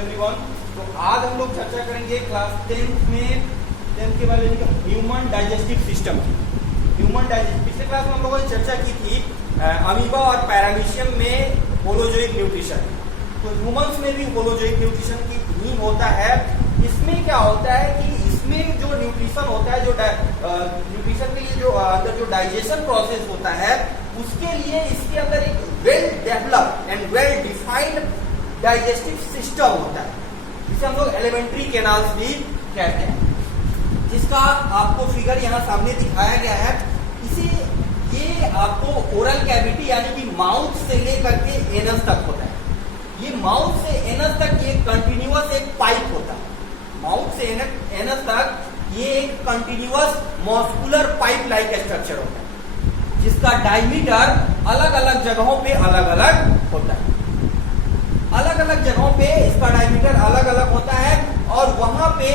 Everyone. तो आज हम लोग चर्चा करेंगे क्लास 10th के बारे में ह्यूमन डाइजेस्टिव सिस्टम की। पिछले क्लास में हम लोगों ने चर्चा की थी अमीबा और पैरामीशियम में होलोजोइक न्यूट्रिशन। तो ह्यूमंस में भी होलोजोइक न्यूट्रिशन की नीड होता है। इसमें क्या होता है कि इसमें जो न्यूट्रिशन होता है, जो न्यूट्रिशन के लिए जो अंदर जो डाइजेशन प्रोसेस होता है, उसके लिए इसके अंदर एक well developed and well defined digestive system होता है, जिसे हम लोग एलिमेंट्री कैनाल्स भी कहते हैं, जिसका आपको फिगर यहाँ सामने दिखाया गया है। ये आपको ओरल कैविटी यानी कि माउथ से लेकर के एनस तक होता है। ये माउथ से एनस तक ये कंटिन्यूअस एक पाइप होता है। माउथ से एनस तक ये एक continuous muscular pipe like structure होता है, जिसका डायमीटर अलग अलग जगहों पे अलग अलग होता है। अलग अलग जगहों पे इसका डायमीटर अलग अलग होता है और वहां पे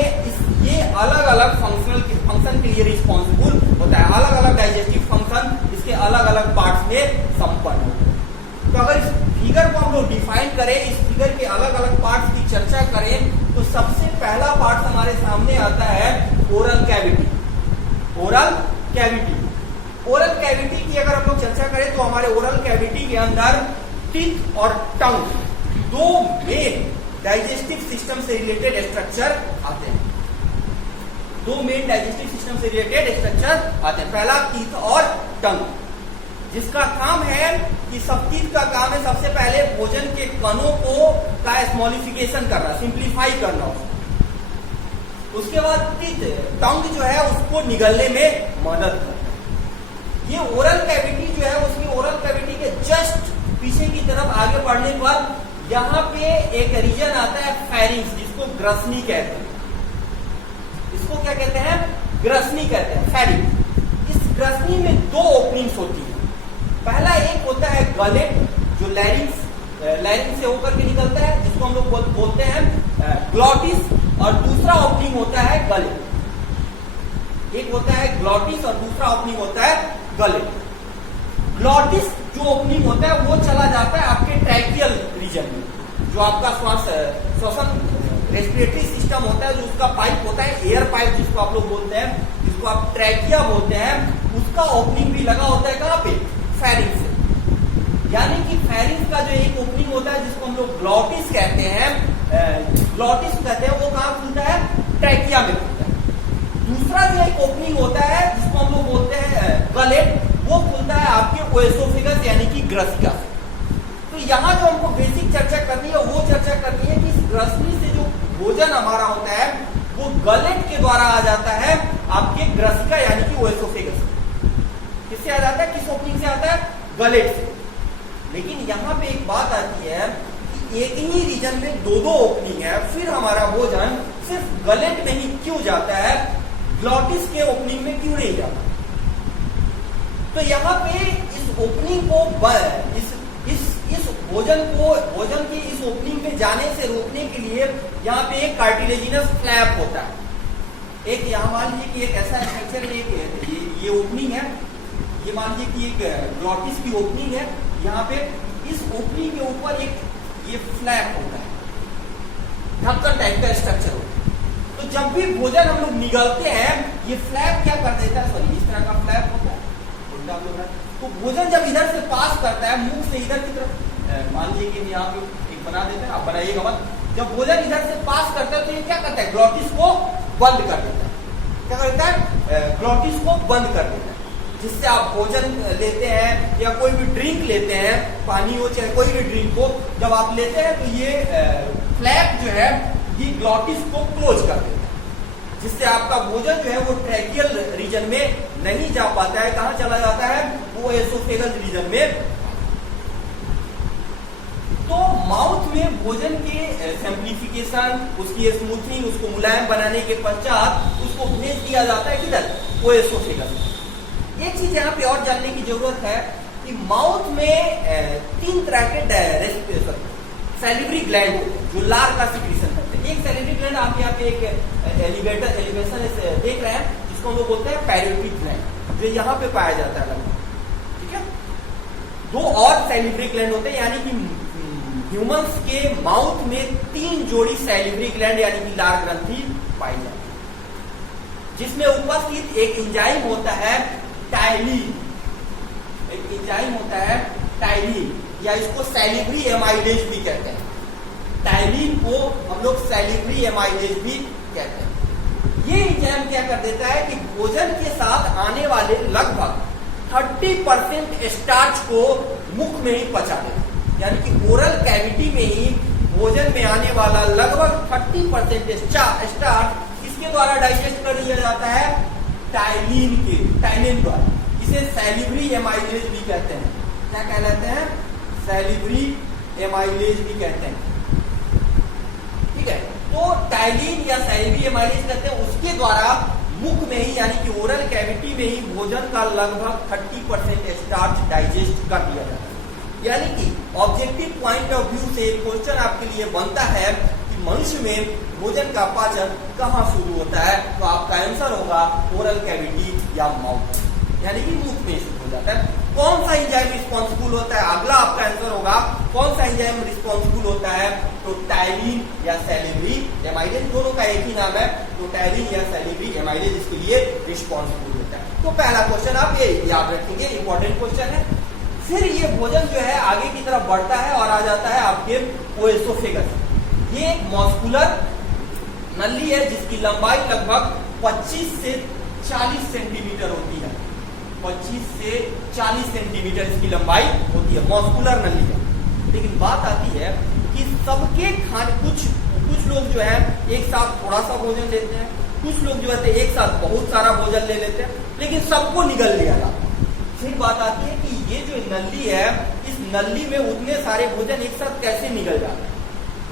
ये अलग अलग फंक्शन के लिए रिस्पॉन्सिबल होता है। अलग अलग डाइजेस्टिव फंक्शन इसके अलग अलग पार्ट्स में संपन्न होते हैं। तो अगर इस फिगर को हम लोग डिफाइन करें, इस फिगर के अलग अलग पार्ट्स की चर्चा करें, तो सबसे पहला पार्ट हमारे सामने आता है ओरल कैविटी। ओरल कैविटी की अगर हम लोग चर्चा करें तो हमारे ओरल कैविटी के अंदर टीथ और टंग दो मेन डाइजेस्टिव सिस्टम से रिलेटेड स्ट्रक्चर आते हैं। पहला टीथ और टंग, जिसका काम है कि सब टीथ का काम है सबसे पहले भोजन के कणों को का स्मॉलिफिकेशन करना, सिंप्लीफाई करना। उसके बाद टंग जो है उसको निगलने में मदद करता है। ये ओरल कैविटी जो है उसकी ओरल कैविटी के जस्ट पीछे की तरफ आगे बढ़ने पर यहाँ पे एक रीजन आता है फेरिंग्स, जिसको ग्रसनी कहते हैं। इसको क्या कहते हैं? ग्रसनी कहते हैं, फेरिंग। इस ग्रसनी में दो ओपनिंग्स होती है। पहला एक होता है गलेट, जो लैरिंक्स से होकर के निकलता है, जिसको हम लोग बोलते हैं ग्लॉटिस, और दूसरा ओपनिंग होता है गलेट। एक होता है ग्लॉटिस और दूसरा ओपनिंग होता है गलेट। ग्लॉटिस जो ओपनिंग होता है वो चला जाता है आपके ट्रैकियल रीजन में, जो आपका श्वसन रेस्पिरेटरी सिस्टम होता है, जो उसका पाइप होता है, एयर पाइप जिसको आप लोग बोलते हैं, जिसको आप ट्रैकिया बोलते हैं, उसका ओपनिंग भी लगा होता है कहाँ पे? फेरिंग्स से। यानी कि फेरिंग्स का जो एक ओपनिंग होता है जिसको हम लोग ग्लॉटिस कहते हैं, वो कहाँ खुलता है? ट्रैकिया में खुलता है। दूसरा जो एक ओपनिंग होता है जिसको हम लोग बोलते हैं गलेट, वो खुलता है आपके ओएसोफेगस यानी कि ग्रसिका से। तो यहाँ जो हमको बेसिक चर्चा करनी है वो चर्चा करनी है कि इस ग्रसनी से जो भोजन हमारा होता है वो गलेट के द्वारा आ जाता है आपके ग्रसिका यानी कि ओएसोफेगस। किससे आ जाता है? किस ओपनिंग से आता है? गलेट से। लेकिन यहाँ पे एक बात आती है कि एक ही रीजन में दो ओपनिंग है, फिर हमारा भोजन सिर्फ गलेट में ही क्यों जाता है, ग्लॉटिस के ओपनिंग में क्यों नहीं जाता? तो यहाँ पे इस ओपनिंग को इस भोजन की इस ओपनिंग में जाने से रोकने के लिए यहाँ पे एक कार्टिलेजिनस फ्लैप होता है। एक यहाँ मान लीजिए कि एक ऐसा स्ट्रक्चर है, ये ओपनिंग है, ये मान लीजिए कि एक ग्लॉटिस की ओपनिंग है। यहाँ पे इस ओपनिंग के ऊपर एक ये फ्लैप होता है, ढक्कन टाइप का स्ट्रक्चर होता है। तो जब भी भोजन हम लोग निगलते हैं, ये फ्लैप क्या कर देता है? सॉरी, इस तरह का फ्लैप होता है। तो भोजन जब इधर से पास करता है मुंह से इधर की तरफ, मान लीजिए कि यहाँ पे एक बना देते हैं, आप बनाइएगा मत। जब भोजन इधर से पास करता है तो ये क्या करता है? ग्लॉटिस को बंद कर देता है। क्या करता है? ग्लॉटिस को बंद कर देता है, जिससे आप भोजन लेते हैं या कोई भी ड्रिंक लेते हैं, पानी हो चाहे कोई भी ड्रिंक हो, जब आप लेते हैं तो ये फ्लैप जो है ये ग्लॉटिस को क्लोज कर देता है, जिससे आपका भोजन जो है वो ट्रैकियल रीजन में नहीं जा पाता है। कहाँ चला जाता है? वो एसोफेगस रीजन में। तो माउथ में भोजन के सिंप्लीफिकेशन, उसकी स्मूथिंग, उसको मुलायम बनाने के पश्चात उसको भेज दिया जाता है किधर? वो एसोफेगस। एक चीज यहाँ पे और जानने की जरूरत है कि माउथ में 3 तरह के सैलिवरी ग्लैंड जो लार का सिक्रीशन करते हैं। एक सैलिवरी ग्लैंड आप यहाँ पे एक एलिवेशन देख रहे हैं, जिसको हम लोग बोलते हैं पैरियोटिक ग्लैंड, जो यहाँ पे पाया जाता है। ठीक है। 2 और सैलिवरी ग्लैंड होते हैं, यानी कि ह्यूमंस के माउथ में 3 जोड़ी सैलिवरी ग्लैंड यानी कि लार ग्रंथि पाई जाती है, जिसमें उपस्थित एक एंजाइम होता है टाइलिन, एक एंजाइम होता है टाइलिन, या इसको सैलिवरी एमाइलेज भी कहते हैं। टाइलिन को हम लोग सैलिवरी एमाइलेज भी कहते हैं। ये एंजाइम क्या कर देता है कि भोजन के साथ आने वाले लगभग 30% स्टार्च को मुख में ही पचा देता है, यानी कि ओरल कैविटी में ही भोजन में आने वाला लगभग 30% स्टार्च इसके द्वारा डाइजेस्ट कर लिया जाता है टाइलिन द्वारा। इसे सैलिवरी एमाइलेज भी कहते हैं। क्या कहलाते हैं? सैलिवरी एमाइलेज भी कहते हैं। ठीक है, तो टाइलिन या सैलिवरी एमाइलेज कहते हैं, उसके द्वारा मुख में ही यानी कि ओरल कैविटी में ही भोजन का लगभग 30% स्टार्च डाइजेस्ट कर दिया जाता है। यानी कि ऑब्जेक्टिव पॉइंट ऑफ व्यू से क्वेश्चन आपके लिए बनता है कि मनुष्य में भोजन का पाचन कहाँ शुरू होता है, तो आपका आंसर होगा ओरल कैविटी या माउथ, यानी कि मुख में शुरू हो जाता है। कौन सा एंजाइम रिस्पॉन्सिबल होता है? अगला आपका आंसर होगा कौन सा एंजाइम रिस्पॉन्सिबल होता है, तो टाइलिन या सैलिवरी एमाइलेज, दोनों का एक ही नाम है, तो टाइलिन या सैलिवरी एमाइलेज इसके लिए रिस्पॉन्सिबल होता है। तो पहला क्वेश्चन आप ये याद रखेंगे, इंपॉर्टेंट क्वेश्चन है। फिर ये भोजन जो है आगे की तरफ बढ़ता है और आ जाता है आपके ओएसोफेगस। ये एक मस्कुलर नली है जिसकी लंबाई लगभग 25 से 40 सेंटीमीटर होती है। 25 से 40 सेंटीमीटर इसकी लंबाई होती है, मस्कुलर नली है। लेकिन बात आती है कि सबके खाने, कुछ लोग जो है एक साथ थोड़ा सा भोजन लेते हैं, कुछ लोग जो है एक साथ बहुत सारा भोजन ले लेते हैं, लेकिन सबको निगल लिया जाता है। फिर बात आती है कि ये जो नली है, इस नली में उतने सारे भोजन एक साथ कैसे निगल जाते हैं?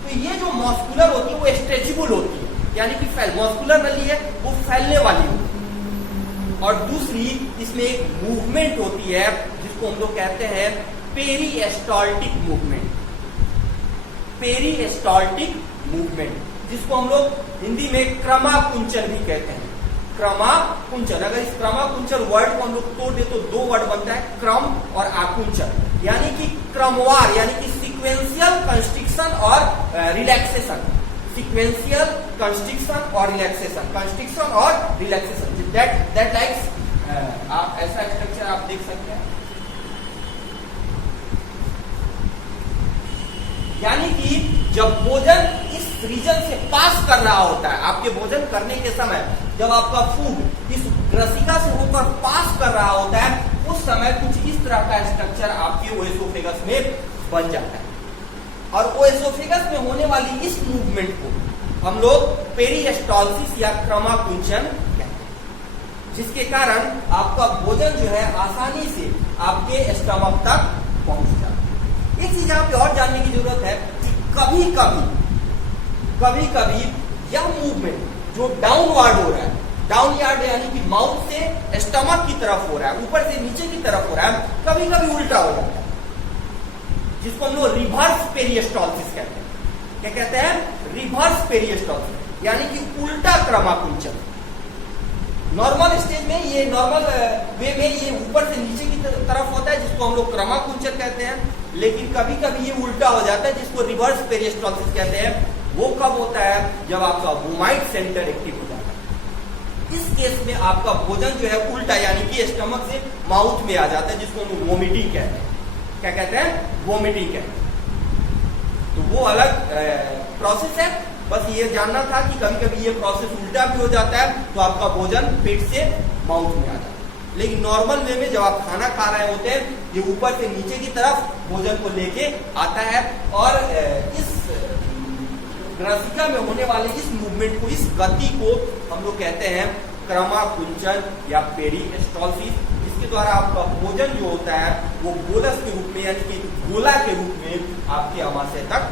तो ये जो मस्कुलर होती है वो स्ट्रेचेबल होती है, यानी कि मस्कुलर नली है वो फैलने वाली होती है। और दूसरी इसमें एक मूवमेंट होती है जिसको हम लोग कहते हैं पेरिस्टाल्टिक मूवमेंट। पेरिस्टाल्टिक मूवमेंट जिसको हम लोग हिंदी में क्रमाकुंचन भी कहते हैं। क्रमाकुंचन, अगर इस क्रमाकुंचन वर्ड को हम लोग तोड़ दे तो 2 वर्ड बनता है, क्रम और आकुंचन, यानी कि क्रमवार, यानी कि सीक्वेंशियल कंस्ट्रिक्शन और रिलैक्सेशन। सीक्वेंशियल कंस्ट्रिक्शन और रिलैक्सेशन, कंस्ट्रिक्शन और रिलैक्सेशन, दैट लाइक्स आप ऐसा स्ट्रक्चर आप देख सकते हैं। यानी कि जब भोजन इस रीजन से पास कर रहा होता है, आपके भोजन करने के समय जब आपका फूड इस ग्रसिका से होकर पास कर रहा होता है, उस समय कुछ इस तरह का स्ट्रक्चर आपके ओएसोफेगस में बन जाता है। और ओएसोफेगस में होने वाली इस मूवमेंट को हम लोग पेरिस्टाल्सिस या क्रमाकुंचन कहते हैं, जिसके कारण आपका भोजन जो है आसानी से आपके स्टमक तक पहुंच जाता है। एक चीज यहाँ पे और जानने की जरूरत है कि कभी कभी यह मूवमेंट जो डाउनवर्ड हो रहा है, डाउनयार्ड यानी कि माउथ से स्टमक की तरफ हो रहा है, ऊपर से नीचे की तरफ हो रहा है, कभी कभी उल्टा हो जाता है, जिसको हम लोग रिवर्स पेरिस्टाल्सिस कहते हैं। क्या कहते हैं? रिवर्स पेरिस्टाल्सिस, यानी कि उल्टा क्रमाकुंचन। नॉर्मल स्टेज में, ये नॉर्मल वे में ये ऊपर से नीचे की तरफ होता है, जिसको हम लोग क्रमाकुंचन कहते हैं। लेकिन कभी कभी ये उल्टा हो जाता है, जिसको रिवर्स पेरिस्टाल्सिस कहते हैं। वो कब होता है? जब आपका वोमाइट सेंटर एक्टिव हो जाता है। इस केस में आपका भोजन जो है उल्टा, यानी कि स्टमक से माउथ में आ जाता है, जिसको हम वोमिटिंग कहते हैं। क्या कहते हैं? वोमिटिंग कहते हैं। तो वो अलग प्रोसेस है। बस ये जानना था कि कभी कभी ये प्रोसेस उल्टा भी हो जाता है, तो आपका भोजन पेट से माउथ में आ जाता है। लेकिन नॉर्मल वे में जब आप खाना खा रहे होते हैं, ये ऊपर से नीचे की तरफ भोजन को लेके आता है। और इस ग्रसिका में होने वाले इस मूवमेंट को, इस गति को हम लोग कहते हैं क्रमाकुंचन या पेरिस्टाल्सिस, जिसके द्वारा आपका भोजन जो होता है वो बोलस के रूप में, यानी कि गोला के रूप में आपके आमाशय तक।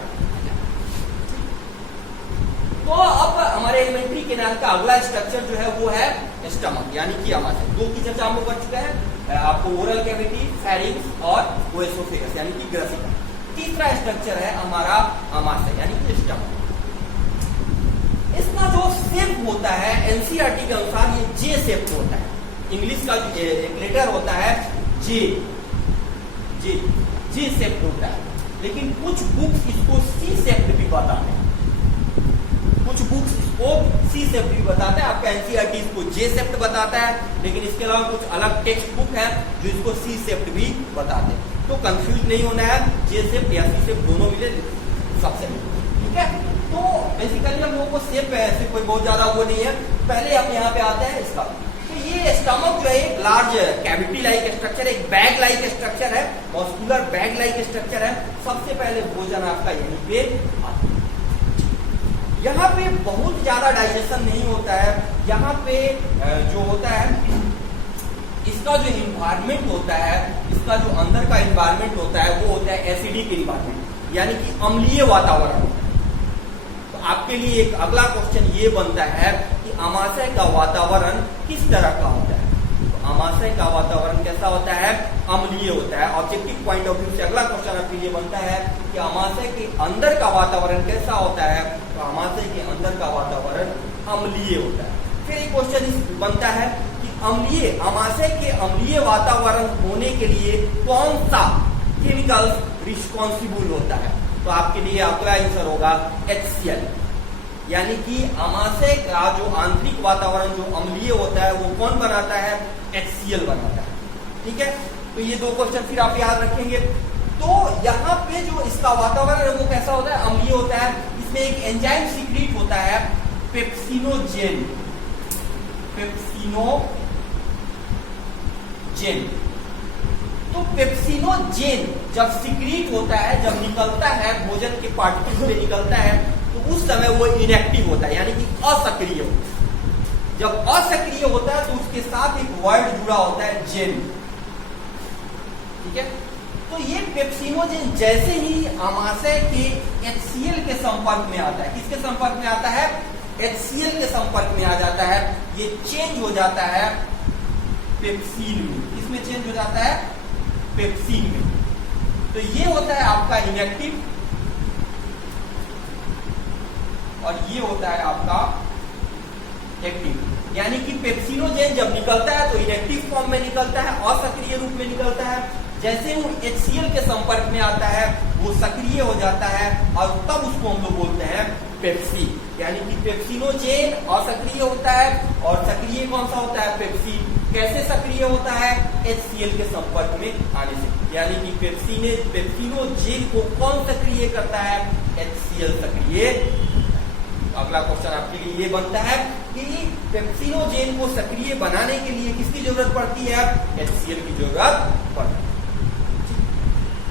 तो अब हमारे एलिमेंट्री कैनाल का अगला स्ट्रक्चर जो है वो है स्टमक, यानी कि आमाशय। 2 की चर्चा हम लोग कर चुके हैं, आपको ओरल कैविटी, फेरिंक्स और ओएसोफेगस यानी कि ग्रसिका। तीसरा स्ट्रक्चर है हमारा आमाशय यानी कि स्टमक। इसका जो शेप होता है एनसीईआरटी के अनुसार ये जे शेप होता है। इंग्लिश का एक लेटर होता है जे शेप होता है। लेकिन कुछ बुक्स इसको सी सेप्ट भी बताते हैं, कुछ बुक्स इसको सी सेप्ट भी बताते हैं। आपका एनसीईआरटी इसको जे सेप्ट बताता है, लेकिन इसके अलावा कुछ अलग टेक्स्ट बुक है जो इसको सी सेप्ट भी बताते हैं। तो कंफ्यूज नहीं होना है, जे सेप्ट या सी सेप्ट दोनों मिले सबसे मिले, ठीक है। तो बेसिकली हम लोगों को सेप ऐसे कोई बहुत ज्यादा वो नहीं है। पहले आप यहाँ पे आते हैं इसका, तो ये स्टमक जो है एक लार्ज कैविटी लाइक स्ट्रक्चर है, एक बैग लाइक स्ट्रक्चर है, मस्कुलर बैग लाइक स्ट्रक्चर है। सबसे पहले भोजन आपका यहीं पे आता है। यहाँ पे बहुत ज्यादा डाइजेशन नहीं होता है। यहाँ पे जो होता है इसका जो इन्वायरमेंट होता है, इसका जो अंदर का इन्वायरमेंट होता है वो होता है एसिडिक इन्वायरमेंट, यानी कि अम्लीय वातावरण होता है। तो आपके लिए एक अगला क्वेश्चन ये बनता है कि आमाशय का वातावरण किस तरह का होता है। तो आमाशय का वातावरण कैसा होता है, अम्लीय होता है। ऑब्जेक्टिव पॉइंट ऑफ व्यू से अगला क्वेश्चन आपके लिए बनता है कि आमाशय के अंदर का वातावरण कैसा होता है। तो आमाशय के अंदर का वातावरण अम्लीय होता है। फिर एक क्वेश्चन बनता है कि अम्लीय आमाशय के अम्लीय वातावरण होने के लिए कौन सा केमिकल रिस्पॉन्सिबल होता है। तो आपके लिए अगला आंसर होगा HCl, यानी कि आमाशय का जो आंतरिक वातावरण जो अम्लीय होता है वो कौन बनाता है, HCl बनाता है, ठीक है। तो ये दो क्वेश्चन फिर आप याद रखेंगे। तो यहाँ पे जो इसका वातावरण है वो कैसा होता है, अम्लीय होता है। इसमें एक एंजाइम सीक्रेट होता है पेप्सिनोजेन, तो पेप्सिनोजेन जब सीक्रेट होता है, जब निकलता है भोजन के पार्टिकल से निकलता है, तो उस समय वो इनएक्टिव होता है, यानी कि असक्रिय होता है। जब असक्रिय होता है तो उसके साथ एक वर्ड जुड़ा होता है जेन, ठीक है। तो ये पेप्सिनोजेन जैसे ही आमाशय के HCl के संपर्क में आता है, किसके संपर्क में आता है, HCl के संपर्क में आ जाता है, ये चेंज हो जाता है पेप्सिन में। किसमें चेंज हो जाता है, पेप्सिन में। तो ये होता है आपका इनएक्टिव और ये होता है आपका एक्टिव, यानी कि पेप्सिनोजेन जब निकलता है तो इनएक्टिव फॉर्म में निकलता है, असक्रिय रूप में निकलता है। जैसे वो HCl के संपर्क में आता है वो सक्रिय हो जाता है और तब उसको हम लोग बोलते हैं पेप्सी, यानी कि पेप्सिनोजेन असक्रिय होता है और सक्रिय कौन सा होता है, पेप्सी। कैसे सक्रिय होता है, HCl के संपर्क में आने से, यानी कि पेप्सिनोजेन को कौन सक्रिय करता है, HCl सक्रिय। अगला क्वेश्चन आपके लिए ये बनता है कि पेप्सिनोजेन को सक्रिय बनाने के लिए किसकी जरूरत पड़ती है, HCl की जरूरत पड़ती है।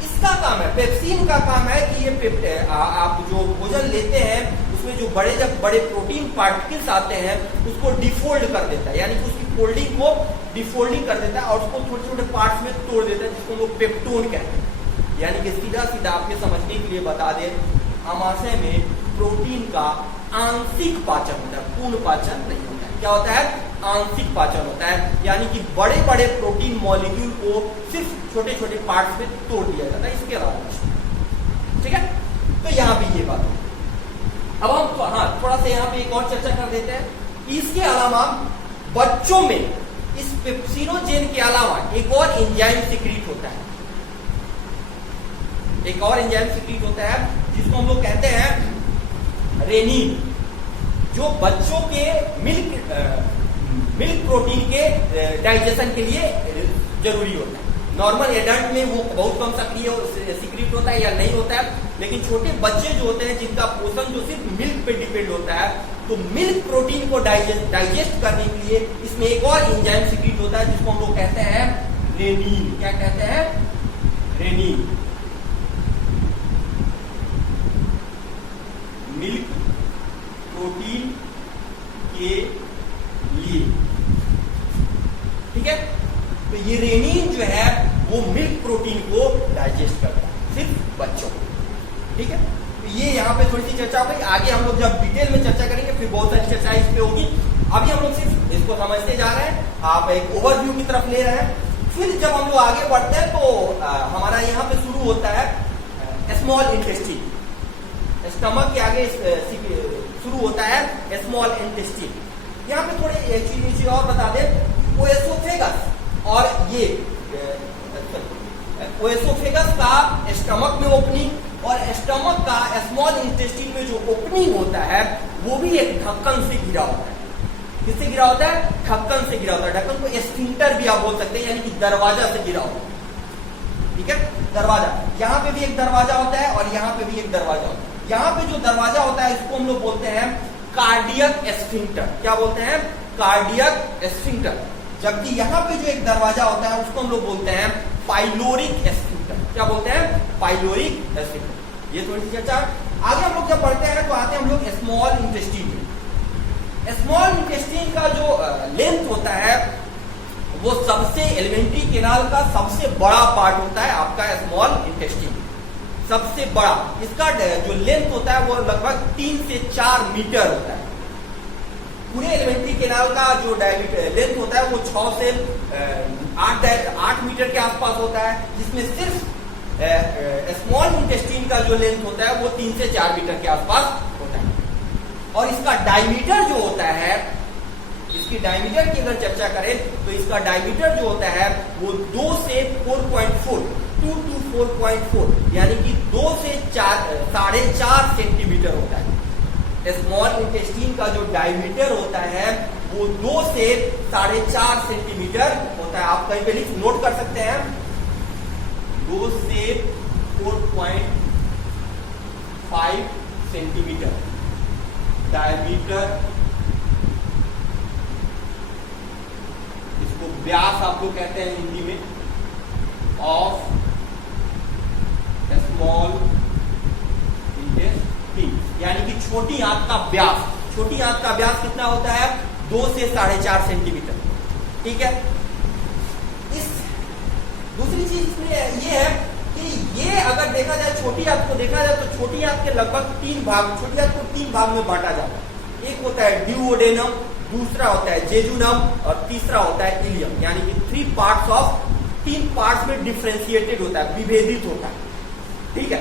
इसका काम है, पेप्सिन का काम है कि ये आप जो भोजन लेते हैं उसमें जो जब बड़े प्रोटीन पार्टिकल्स आते हैं उसको डिफोल्ड कर देता है, यानी कि उसकी फोल्डिंग को डिफोल्डिंग कर देता है और उसको छोटे छोटे पार्ट्स में तोड़ देता है, जिसको लोग पेप्टोन कहते हैं। यानी कि सीधा सीधा आपके समझने के लिए बता दें, आमाशय में प्रोटीन का आंशिक पाचन होता है, पूर्ण पाचन नहीं होता है। क्या होता है, आंशिक पाचन होता है, यानी कि बड़े बड़े प्रोटीन मॉलिक्यूल को सिर्फ छोटे छोटे पार्ट्स में तोड़ दिया जाता है, इसके अलावा, ठीक है। तो यहाँ पे ये बात है। अब हम थोड़ा सा यहाँ पे एक और चर्चा कर देते हैं। इसके अलावा बच्चों में इस पेप्सिनोजेन के अलावा एक और एंजाइम सीक्रेट होता है, एक और एंजाइम सीक्रेट होता है जिसको हम लोग कहते हैं रेनिन, जो बच्चों के मिल्क प्रोटीन के डाइजेशन के लिए जरूरी होता है। नॉर्मल एडल्ट में वो बहुत कम सक्रिय सीक्रेट होता है या नहीं होता है, लेकिन छोटे बच्चे जो होते हैं जिनका पोषण जो सिर्फ मिल्क पे डिपेंड होता है, तो मिल्क प्रोटीन को डाइजेस्ट करने के लिए इसमें एक और एंजाइम सीक्रेट होता है जिसको हम लोग कहते हैं रेनिन। क्या कहते हैं, रेनिन। मिल्क प्रोटीन के लिए, ठीक है। तो ये रेनिन जो है वो मिल्क प्रोटीन को डाइजेस्ट करता है सिर्फ बच्चों को, ठीक है। तो ये यहाँ पे थोड़ी सी चर्चा हो गई। आगे हम लोग जब डिटेल में चर्चा करेंगे फिर बहुत सारी चर्चा इस पे होगी। अभी हम लोग सिर्फ इसको समझते जा रहे हैं, आप एक ओवरव्यू की तरफ ले रहे हैं। फिर जब हम लोग आगे बढ़ते हैं तो हमारा यहाँ पे शुरू होता है स्मॉल इंटेस्टिन, स्टमक के आगे शुरू होता है स्मॉल इंटेस्टिन। यहाँ पे थोड़ी चीज और बता दें, वो एसोफेगस और ये वो एसोफेगस का स्टमक में ओपनिंग और स्टमक का स्मॉल इंटेस्टाइन में जो ओपनिंग होता है वो भी एक ढक्कन से घिरा होता है। किससे घिरा होता है? ढक्कन से घिरा होता है। ढक्कन को स्फिंक्टर भी आप बोल सकते हैं, यानी कि दरवाजा से घिरा होता है। ठीक है, दरवाजा। यहाँ पे भी एक दरवाजा होता है और यहाँ पे भी एक दरवाजा होता है। यहाँ पे जो दरवाजा होता है इसको हम लोग बोलते हैं कार्डियक स्फिंक्टर। क्या बोलते हैं? Cardiac sphincter. जबकि यहाँ पे जो एक दरवाजा होता है उसको हम लोग बोलते हैं पाइलोरिक स्फिंक्टर। क्या बोलते हैं? Pyloric sphincter. ये थोड़ी सी चर्चा। आगे हम लोग जब बढ़ते हैं तो आते हैं हम लोग स्मॉल इंटेस्टाइन में। स्मॉल इंटेस्टाइन का जो लेंथ होता है वो सबसे एलिमेंट्री कैनाल का सबसे बड़ा पार्ट होता है आपका स्मॉल इंटेस्टाइन, सबसे बड़ा। इसका जो लेंथ होता है वो लगभग 3 से 4 मीटर होता है। पूरे एलिमेंट्री कैनाल का जो लेंथ होता है वो 6 से 8 मीटर के आसपास होता है, जिसमें सिर्फ स्मॉल इंटेस्टाइन का जो लेंथ होता है वो 3 से 4 मीटर के आसपास होता है। और इसका डायमीटर जो होता है, इसकी डायमीटर की अगर चर्चा करें तो इसका डायमीटर जो होता है वो 2 से 4.4 2 to 4.4 यानी कि 2 से 4.5 सेंटीमीटर होता है। स्मॉल इंटेस्टाइन का जो डायमीटर होता है वो 2 से 4.5 सेंटीमीटर होता है। आप कहीं पे लिख नोट कर सकते हैं 2 से 4.5 सेंटीमीटर डायमीटर। इसको व्यास आप लोग कहते हैं हिंदी में, ऑफ स्मॉल इंटेस्टाइन, यानी कि छोटी आंत का व्यास। छोटी आंत का व्यास कितना होता है? 2 से 4.5 सेंटीमीटर। ठीक है। इस दूसरी चीज इसमें ये है कि ये अगर देखा जाए छोटी आंत को देखा जाए तो छोटी आंत के लगभग 3 भाग, छोटी आंत को 3 भाग में बांटा जाता है। एक होता है ड्यूओडेनम, दूसरा होता है जेजुनम और तीसरा होता है इलियम, यानी कि 3 पार्ट्स में डिफरेंशिएटेड होता है, विभेदित होता है। ठीक है।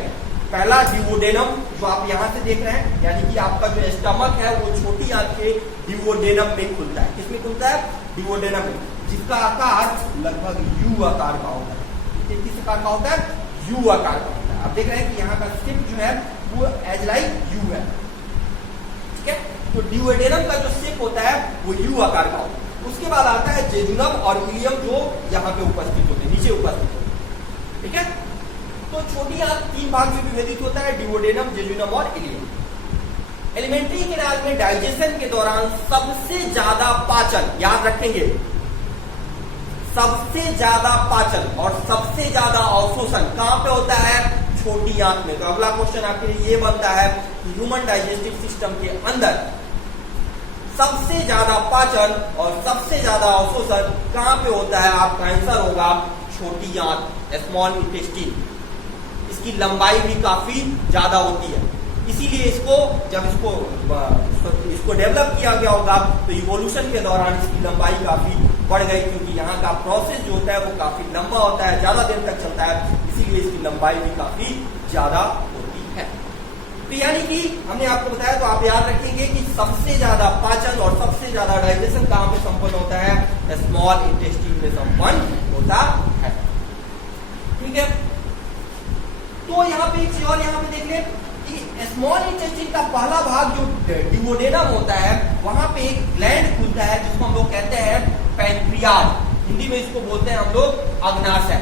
पहला ड्यूओडेनम जो आप यहां से देख रहे हैं, यानी कि आपका जो स्टमक है वो छोटी आंत के ड्यूओडेनम में खुलता है। किसमें खुलता है? ड्यूओडेनम में, जिसका आकार लगभग यू आकार का होता है। किस आकार का होता है? यू आकार का होता है। आप देख रहे हैं कि यहाँ का शेप जो है वो एज लाइक यू है। ठीक है। तो ड्यूओडेनम का जो शेप होता है वो यू आकार का होता है। उसके बाद आता है जेजुनम और इलियम जो यहाँ पे उपस्थित होते हैं, नीचे उपस्थित होते हैं। ठीक है। तो छोटी आंत 3 भाग में विभेदित होता है, ड्यूओडेनम, जेजुनम और इलियम। एलिमेंट्री कैनाल में डाइजेशन के दौरान सबसे ज्यादा पाचन, याद रखेंगे, सबसे ज्यादा पाचन और सबसे ज्यादा अवशोषण कहां पे होता है? छोटी आंत में। तो अगला क्वेश्चन आपके लिए ये बनता है कि ह्यूमन डाइजेस्टिव सिस्टम के अंदर सबसे ज्यादा पाचन और सबसे ज्यादा अवशोषण कहां पे होता है? आपका आंसर होगा छोटी आंत, स्मॉल इंटेस्टाइन। इसकी लंबाई भी काफी ज्यादा होती है, इसीलिए इसको जब इसको डेवलप किया गया होगा तो इवोल्यूशन के दौरान इसकी लंबाई काफी बढ़ गई, क्योंकि यहाँ का प्रोसेस जो होता है वो काफी लंबा होता है, ज्यादा देर तक चलता है, इसीलिए इसकी लंबाई भी काफी ज्यादा होती है। तो यानी कि हमने आपको बताया, तो आप याद रखेंगे कि सबसे ज्यादा पाचन और सबसे ज्यादा डाइजेशन कहां पे संपन्न होता है? स्मॉल इंटेस्टाइन में संपन्न होता है। ठीक है। तो यहाँ पे एक चीज और यहाँ पे देख ले कि स्मॉल इंटेस्टाइन का पहला भाग जो ड्यूओडेनम होता है वहां पे एक ग्लैंड खुलता है जिसको हम लोग कहते हैं पैंक्रियाज। हिंदी में इसको बोलते हैं हम लोग अग्नाशय।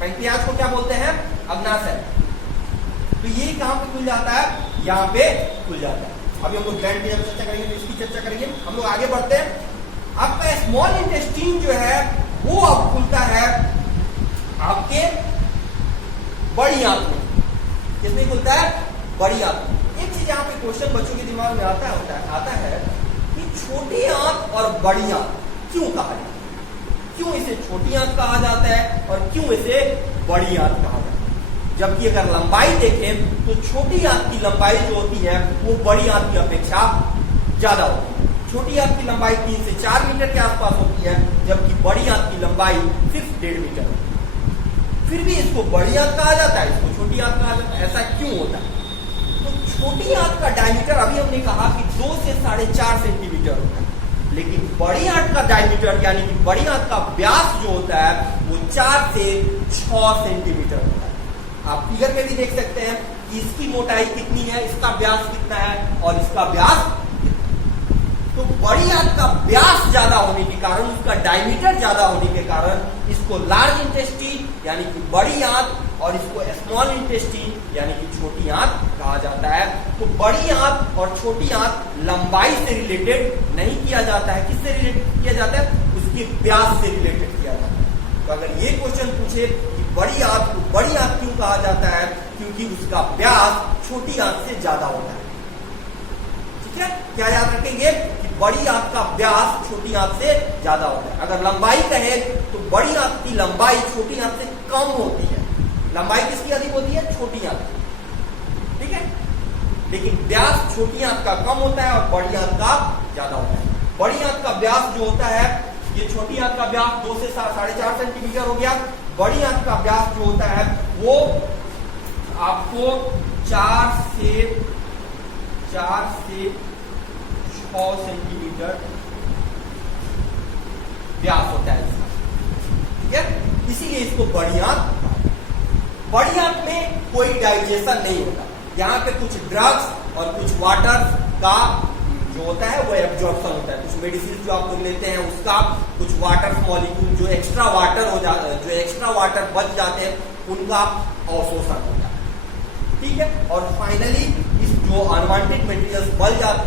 पैंक्रियाज को क्या बोलते हैं? अग्नाशय। तो ये कहां पे खुल जाता है? यहाँ पे खुल जाता है। अभी हम लोग ग्लैंड की जब चर्चा करेंगे तो इसकी चर्चा करेंगे। हम लोग आगे बढ़ते हैं। आपका स्मॉल इंटेस्टाइन जो है वो अब खुलता है आपके बड़ी आंत में। किसमें खुलता है? बड़ी आंत। एक चीज यहाँ पे क्वेश्चन बच्चों के दिमाग में आता है कि छोटी आंत और बड़ी आंत क्यों कहा जाता है? क्यों इसे छोटी आंत कहा जाता है और क्यों इसे बड़ी आंत कहा जाता है? जबकि अगर लंबाई देखें तो छोटी आंत की लंबाई जो होती है वो बड़ी आंत की अपेक्षा ज्यादा होती है। छोटी आंत की लंबाई 3 से 4 मीटर के आसपास होती है, जबकि बड़ी आंत की लंबाई सिर्फ 1.5 मीटर होती है। फिर भी इसको बड़ी आंत कहा जाता है, इसको छोटी आंत कहा जाता है। ऐसा क्यों होता है? तो छोटी आंत का डायमीटर अभी हमने कहा कि 2 से 4.5 सेंटीमीटर होता है। लेकिन बड़ी आंत का डायमीटर यानी कि बड़ी आंत का व्यास जो होता है वो 4 से 6 सेंटीमीटर होता है। आप फिगर में भी देख सकते हैं कि इसकी मोटाई कितनी है, इसका व्यास कितना है और इसका व्यास कितना। तो बड़ी आंत का व्यास ज्यादा होने के कारण, उसका डायमीटर ज्यादा होने के कारण इसको लार्ज इंटेस्टीन यानी कि बड़ी आंत और इसको स्मॉल इंटेस्टीन यानी कि छोटी आंत कहा जाता है। तो बड़ी आंत और छोटी आंत लंबाई से रिलेटेड नहीं किया जाता है, किससे रिलेटेड किया जाता है, उसके व्यास से रिलेटेड किया जाता है। तो अगर ये क्वेश्चन पूछे कि बड़ी आंत को बड़ी आंत क्यों कहा जाता है, क्योंकि उसका व्यास छोटी आंत से ज्यादा होता है। ठीक है, क्या याद रखेंगे कि बड़ी आंत का व्यास छोटी आंत से ज्यादा होता है। अगर लंबाई कहे तो बड़ी आंत की लंबाई छोटी आंत से कम होती है। लंबाई किसकी अधिक होती है, छोटी आंत की। ठीक है, लेकिन व्यास छोटी आंत का कम होता है और बड़ी आंत का ज्यादा होता है। बड़ी आंत का व्यास जो होता है, ये छोटी आंत का व्यास 2 से 4.5 सेंटीमीटर हो गया। बड़ी आंत का व्यास जो होता है वो आपको 4 से 6 सेंटीमीटर व्यास होता है। ठीक है, इसीलिए इसको बड़ी आंत। बड़ी आंत में कोई डाइजेशन नहीं होता। यहाँ पे कुछ ड्रग्स और कुछ वाटर का जो होता है वो एब्जॉर्प्शन होता है। कुछ मेडिसिन जो आप लोग लेते हैं उसका, कुछ वाटर मॉलिक्यूल जो एक्स्ट्रा वाटर हो जाता है, जो एक्स्ट्रा वाटर बच जाते हैं उनका अवशोषण होता है। ठीक है, और फाइनली इस जो अनवांटेड मटेरियल्स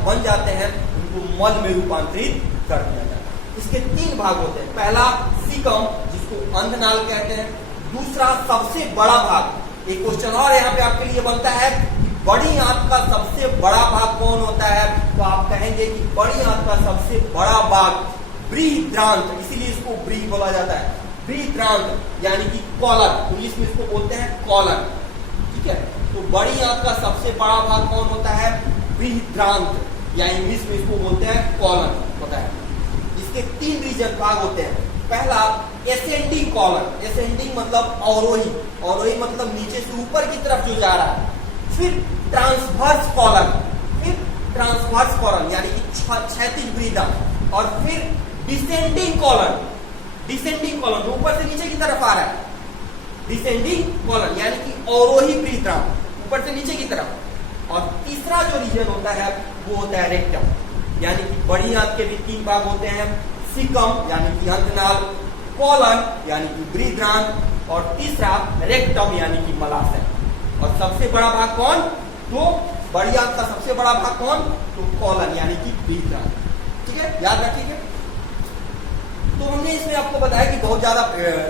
बन जाते हैं उनको मल में रूपांतरित कर दिया जाता है। इसके 3 भाग होते हैं। पहला सीकम, जिसको अंधनाल कहते हैं। दूसरा सबसे बड़ा भाग। एक क्वेश्चन और यहाँ पे आपके लिए बनता है कि बड़ी आंत का सबसे बड़ा भाग कौन होता है, तो आप कहेंगे कि बड़ी आंत का सबसे बड़ा भाग बृहद्रांत, इसीलिए इसको बृह बोला जाता है। बृहद्रांत यानी कि कॉलन, इंग्लिश में इसको बोलते हैं कॉलन। ठीक है, तो बड़ी आंत का सबसे बड़ा भाग कौन होता है, बृहद्रांत, या इंग्लिश में इसको बोलते हैं कॉलन होता है। इसके 3 रीजन भाग होते हैं। पहला एसेंडिंग कॉलन, एसेंडिंग मतलब अवरोही, अवरोही मतलब नीचे से ऊपर की तरफ जो जा रहा है। फिर ट्रांसवर्स कॉलन, फिर ट्रांसवर्स कॉलन यानी कि क्षैतिज बृहदांत, और फिर डिसेंडिंग कॉलन, डिसेंडिंग कॉलन जो ऊपर से नीचे की तरफ आ रहा है। डिसेंडिंग कॉलन यानी कि अवरोही बृहदांत, ऊपर से नीचे की तरफ। और तीसरा जो रीजन होता है वो होता है रेक्टम, यानी कि बड़ी आंत के भी 3 भाग होते हैं। सीकम यानी कि अंतनाल, कॉलन यानी कि बृहद्रांत, और तीसरा रेक्टम यानी कि मलाशय। और सबसे बड़ा भाग कौन, तो बड़ी आंत का सबसे बड़ा भाग कौन, तो कॉलन यानी कि बृहद्रांत। ठीक है, याद रखिएगा। तो हमने इसमें आपको बताया कि बहुत ज्यादा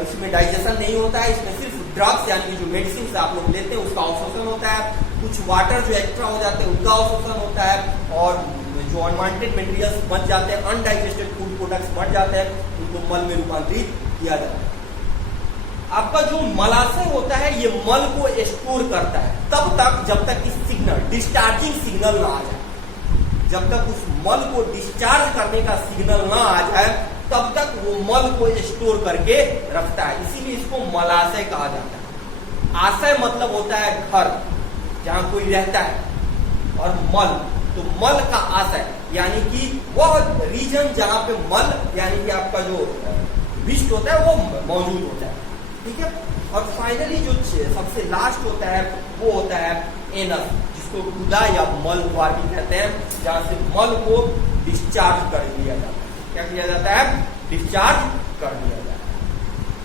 इसमें डाइजेशन नहीं होता है। इसमें सिर्फ ड्रग्स यानी कि जो मेडिसिन आप लोग लेते हैं उसका अवशोषण होता है, कुछ वाटर जो एक्स्ट्रा हो जाते हैं उनका अवशोषण होता है, और जो अनवांटेड मटेरियल्स बच जाते हैं, अनडाइजेस्टेड फूड प्रोडक्ट्स बच जाते हैं, उनको मल में रूपांतरित किया जाता है। आपका जो मलाशय होता है ये मल को स्टोर करता है तब तक जब तक कि सिग्नल, डिस्चार्जिंग सिग्नल ना आ जाए। जब तक उस मल को डिस्चार्ज करने का सिग्नल ना आ जाए तब तक वो मल को स्टोर करके रखता है, इसीलिए इसको मलाशय कहा जाता है। आशय मतलब होता है घर जहां कोई रहता है, और मल, तो मल का आशय यानी कि वह रीजन जहां पे मल यानी कि आपका जो विष्ट होता है वो मौजूद होता है। ठीक है, और फाइनली जो सबसे लास्ट होता है वो होता है एनस, जिसको गुदा या मल द्वार भी कहते हैं, जहां से मल को डिस्चार्ज कर दिया जाता है। क्या किया जाता है, डिस्चार्ज कर दिया जाता है।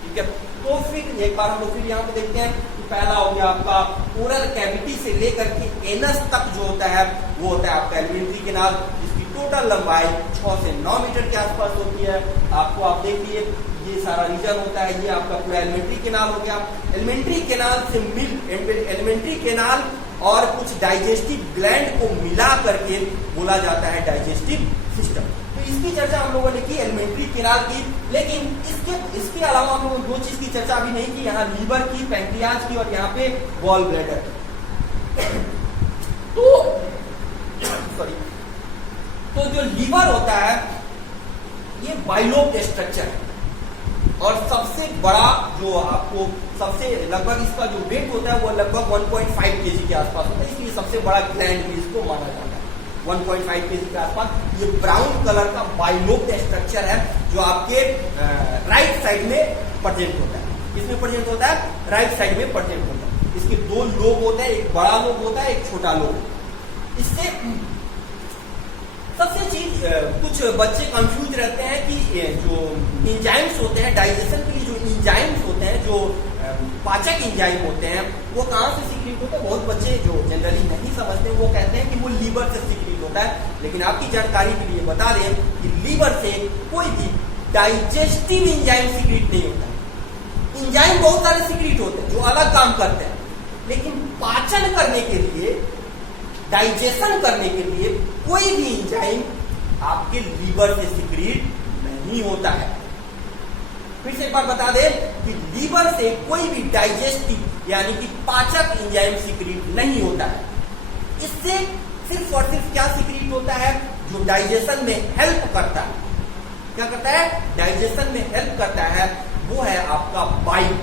ठीक है, तो फिर एक बार हम लोग फिर यहाँ पे देखते हैं कि पहला हो गया आपका ओरल कैविटी से लेकर के एनस तक जो होता है वो होता है आपका एलिमेंट्री केनाल, जिसकी टोटल लंबाई 6 से 9 मीटर के आसपास होती है। आपको आप देखिए ये सारा रीजन होता है, ये आपका पूरा एलिमेंट्री केनाल हो गया। एलिमेंट्री केनाल से एलिमेंट्री केनाल और कुछ डाइजेस्टिव ग्लैंड को मिला करके बोला जाता है डाइजेस्टिव सिस्टम। तो इसकी चर्चा हम लोगों ने की एलिमेंट्री केनाल की, लेकिन इसके अलावा हम लोगों ने 2 चीज की चर्चा अभी नहीं की, यहाँ लीवर की, पैंक्रियाज की, और यहाँ पे गॉल ब्लैडर की। तो जो लीवर होता है ये बाइलोब स्ट्रक्चर है, और सबसे बड़ा जो आपको सबसे लगभग इसका जो वेट होता है वो लगभग 1.5 kg के आसपास होता है, इसलिए सबसे बड़ा ग्लैंड भी इसको माना जाता है। 1.5 kg के आसपास। ये ब्राउन कलर का बाइलोब्ड स्ट्रक्चर है जो आपके राइट साइड में प्रेजेंट होता है। किसमें प्रेजेंट होता है? राइट साइड में प्रेजेंट होता है। इसके दो लोब होते हैं, एक बड़ा लोब होता है, एक छोटा लोब। इससे सबसे चीज कुछ बच्चे कंफ्यूज रहते हैं कि जो इंजाइम्स होते हैं डाइजेशन के लिए, जो इंजाइम्स होते हैं, जो पाचक इंजाइम होते हैं, वो कहाँ से सीक्रेट होते हैं। बहुत बच्चे जो जनरली नहीं समझते वो कहते हैं कि वो लीवर से सीक्रेट होता है, लेकिन आपकी जानकारी के लिए बता दें कि लीवर से कोई भी डाइजेस्टिव इंजाइम सीक्रेट नहीं होता है। इंजाइम बहुत सारे सीक्रेट होते हैं जो अलग काम करते हैं, लेकिन पाचन करने के लिए, डाइजेशन करने के लिए कोई भी इंजाइम आपके लीवर से सीक्रेट नहीं होता है। फिर से एक बार बता दें कि लीवर से कोई भी डाइजेस्टिव यानी कि पाचक एंजाइम सीक्रेट नहीं होता है। इससे सिर्फ और सिर्फ क्या सीक्रेट होता है? जो डाइजेशन में हेल्प करता है। क्या करता है? डाइजेशन में हेल्प करता है, वो है आपका बाइल,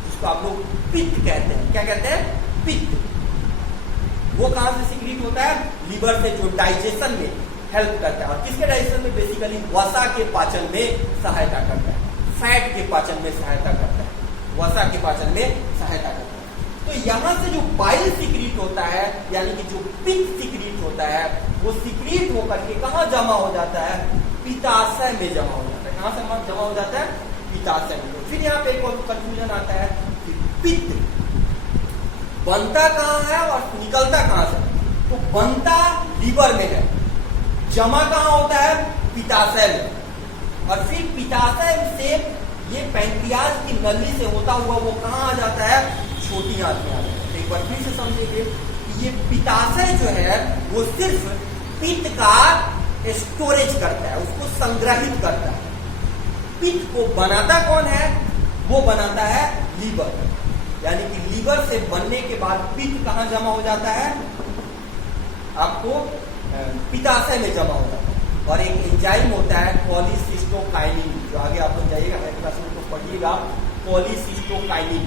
जिसको आप लोग पित्त कहते हैं। क्या कहते हैं? पित्त। वो कहां से सीक्रेट होता है? लीवर से, जो डाइजेशन में हेल्प करता है। और किसके डाइजेशन में? बेसिकली वसा के पाचन में सहायता करता है, फैट के पाचन में सहायता करता है, वसा के पाचन में सहायता करता है। तो यहां से जो बाइल सीक्रेट होता है, यानी कि जो पित्त सीक्रेट होता है, वो सीक्रेट होकर के कहां जमा हो जाता है? पित्ताशय में जमा हो जाता है। कहां से जमा हो जाता है? पित्ताशय में। फिर यहाँ पे एक और कंफ्यूजन आता है कि पित्त बनता कहां है और निकलता कहां से? तो बनता लीवर में है, जमा कहां होता है? पित्ताशय में। और फिर पित्ताशय से ये पैंक्रियाज की नली से होता हुआ वो कहां आ जाता है? छोटी आंत में आ जाता है। एक बार फिर से समझेंगे कि ये पित्ताशय जो है वो सिर्फ पित्त का स्टोरेज करता है, उसको संग्रहित करता है। पित्त को बनाता कौन है? वो बनाता है लीवर। यानी कि लीवर से बनने के बाद पित्त कहां जमा हो जाता है? आपको पित्ताशय में जमा हो जाता है। और एक एंजाइम होता है कोलिसिस्टोकाइनिन, जो आगे आप लोग जाइएगा क्लास में तो पढ़िएगा, कोलिसिस्टोकाइनिन।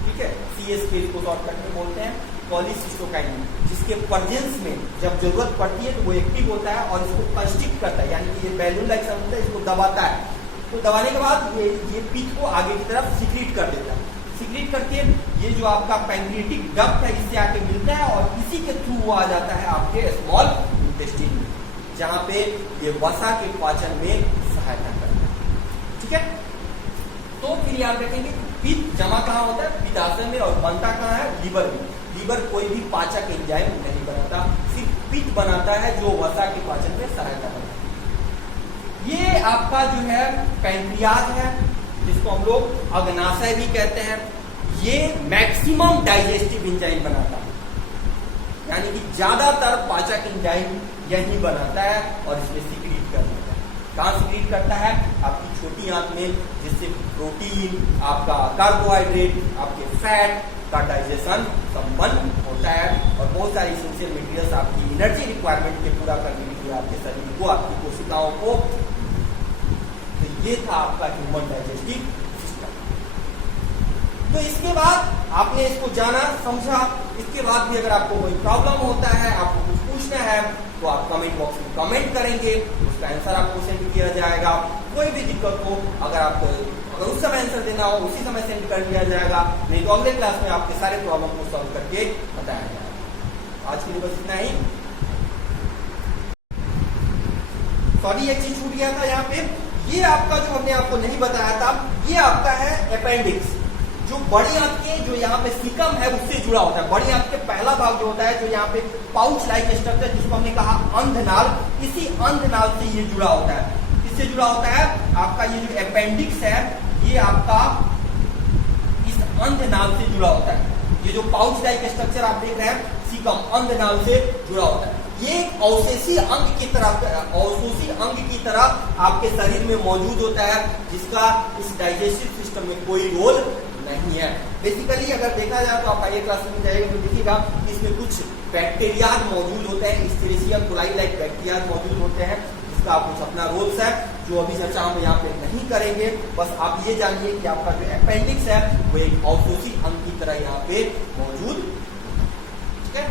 ठीक है, CSK को शॉर्टकट में बोलते हैं, कोलिसिस्टोकाइनिन, जिसके प्रेजेंस में जब जरूरत पड़ती है तो वो एक्टिव होता है और इसको कंस्ट्रिक्ट करता है, यानी कि ये बैलून लाइक साउंड होता है, इसको दबाता है। तो दबाने के बाद ये पित्त को आगे की तरफ सीक्रेट कर देता है। सीक्रेट करके ये जो आपका पैंक्रियाटिक डक्ट है इससे आके मिलता है और इसी के थ्रू वो आ जाता है आपके स्मॉल इंटेस्टाइन में, जहां पे ये वसा के पाचन में सहायता करता है। ठीक है, तो फिर याद रखेंगे पित्त जमा कहां होता है? पित्ताशय में। और बनता कहां है? लीवर में। लीवर कोई भी पाचक एंजाइम नहीं बनाता, सिर्फ पित्त बनाता है जो वसा के पाचन में सहायता करता है। ये आपका जो है पैंक्रियाज है, जिसको हम लोग अग्नाशय भी कहते हैं। ये मैक्सिमम डाइजेस्टिव एंजाइम बनाता है, यानी कि ज्यादातर पाचक एंजाइम यही बनाता है और इसमें सीक्रेट कर देता है। कहां सीक्रेट करता है? आपकी छोटी आंत में, जिससे प्रोटीन, आपका कार्बोहाइड्रेट, आपके फैट का डाइजेशन संपन्न होता है और बहुत सारी एसेंशियल मटेरियल्स आपकी एनर्जी रिक्वायरमेंट के पूरा करने के लिए आपके शरीर को, आपकी कोशिकाओं को। तो ये था आपका ह्यूमन डाइजेस्टिव सिस्टम। तो इसके बाद आपने इसको जाना, समझा। इसके बाद भी अगर आपको कोई प्रॉब्लम होता है, आपको कुछ पूछना है, तो आप कमेंट बॉक्स में कमेंट करेंगे, उसका आंसर आपको सेंड किया जाएगा। कोई भी दिक्कत हो, अगर उस समय आंसर देना हो उसी समय सेंड कर दिया जाएगा, नहीं तो अगले क्लास में आपके सारे प्रॉब्लम को सॉल्व करके बताया जाएगा। आज के लिए बस इतना ही। सॉरी, एक चीज छूट गया था यहाँ पे, ये आपका जो हमने आपको नहीं बताया था, ये आपका है अपेंडिक्स, जो बड़ी आंत के जो यहाँ पे सीकम है उससे जुड़ा होता है। बड़ी आंत के पहला भाग जो होता है, जो यहाँ पे पाउच लाइक स्ट्रक्चर, जिसको हमने कहा अंधनाल, इसी अंधनाल से ये जुड़ा होता है। इससे जुड़ा होता है आपका ये जो अपेंडिक्स है, ये आपका इस अंधनाल से जुड़ा होता है। ये जो पाउच लाइक स्ट्रक्चर आप देख रहे हैं, सीकम अंधनाल से जुड़ा होता है। ये एक अवशेषी अंग की तरह आपके शरीर में मौजूद होता है, जिसका इस डाइजेस्टिव सिस्टम में कोई रोल नहीं है। बेसिकली अगर देखा जाए तो आप आगे क्लास में जाएगा तो देखिएगा कि इसमें कुछ बैक्टीरिया मौजूद होते हैं, एस्चेरिचिया कोलाई लाइक बैक्टीरिया मौजूद होते हैं, जिसका कुछ अपना रोल्स है, जो अभी चर्चा हम यहाँ पे नहीं करेंगे। बस आप ये जानिए कि आपका जो अपेंडिक्स है वो एक अवशोषी अंग की तरह यहाँ पे मौजूद। ठीक है।